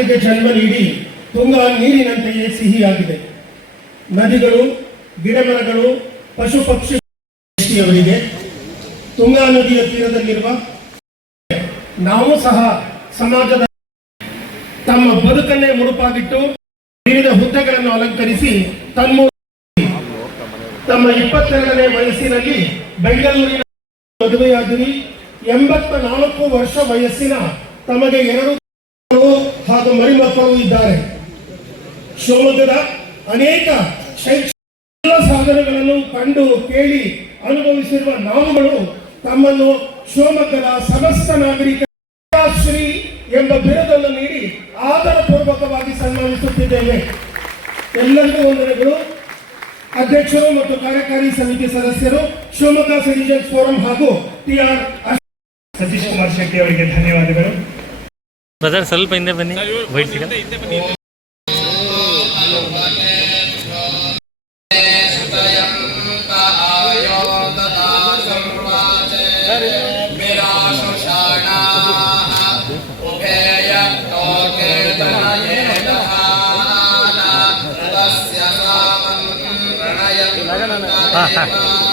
ಮಕ್ಕಳಿಗೆ ಜನ್ಮ ನೀಡಿ ತುಂಗಾ ನೀರಿನಂತೆಯೇ ಸಿಹಿಯಾಗಿದೆ. ನದಿಗಳು, ಗಿಡಮರಗಳು, ಪಶು ಪಕ್ಷಿಯವರಿಗೆ ತುಂಗಾ ನದಿಯ ತೀರದಲ್ಲಿರುವ ನಾವು ಸಹ ಸಮಾಜದ ತಮ್ಮ ಬದುಕನ್ನೇ ಮುಡುಪಾಗಿಟ್ಟು ವಿವಿಧ ಹುದ್ದೆಗಳನ್ನು ಅಲಂಕರಿಸಿ ತಮ್ಮ 22ನೇ ವಯಸ್ಸಿನಲ್ಲಿ ಬೆಂಗಳೂರಿನ ಮದುವೆಯಾಗಿ 84 ವರ್ಷ ವಯಸ್ಸಿನ ತಮಗೆ 2 ಹಾಗೂ ಮರಿಮಕ್ಕಳು ಇದ್ದಾರೆ. ಶಿವಮೊಗ್ಗದ ಅನೇಕ ಶೈಕ್ಷಣಿಕ ಸಾಧನೆಗಳನ್ನು ಕಂಡು ಕೇಳಿ ಅನುಭವಿಸಿರುವ ನಾವುಗಳು ತಮ್ಮನ್ನು ಶಿವಮೊಗ್ಗದ ಸಮಸ್ತ ನಾಗರಿಕ ಶ್ರೀ ಎಂಬ ಬಿರುದನ್ನು ನೀಡಿ ಆದರಪೂರ್ವಕವಾಗಿ ಸನ್ಮಾನಿಸುತ್ತಿದ್ದೇವೆ. ಎಲ್ಲರಿಗೂ ವಂದನೆಗಳು. ಅಧ್ಯಕ್ಷರು ಮತ್ತು ಕಾರ್ಯಕಾರಿ ಸಮಿತಿ ಸದಸ್ಯರು, ಶಿವಮೊಗ್ಗ ಸಿಟಿಜನ್ಸ್ ಫೋರಂ ಹಾಗೂ TR ಸತೀಶ್ ಕುಮಾರ್ ಶೆಟ್ಟಿ ಅವರಿಗೆ ಧನ್ಯವಾದಗಳು. ಸ್ವಲ್ಪ ಹಿಂದೆ ಬನ್ನಿ. हाँ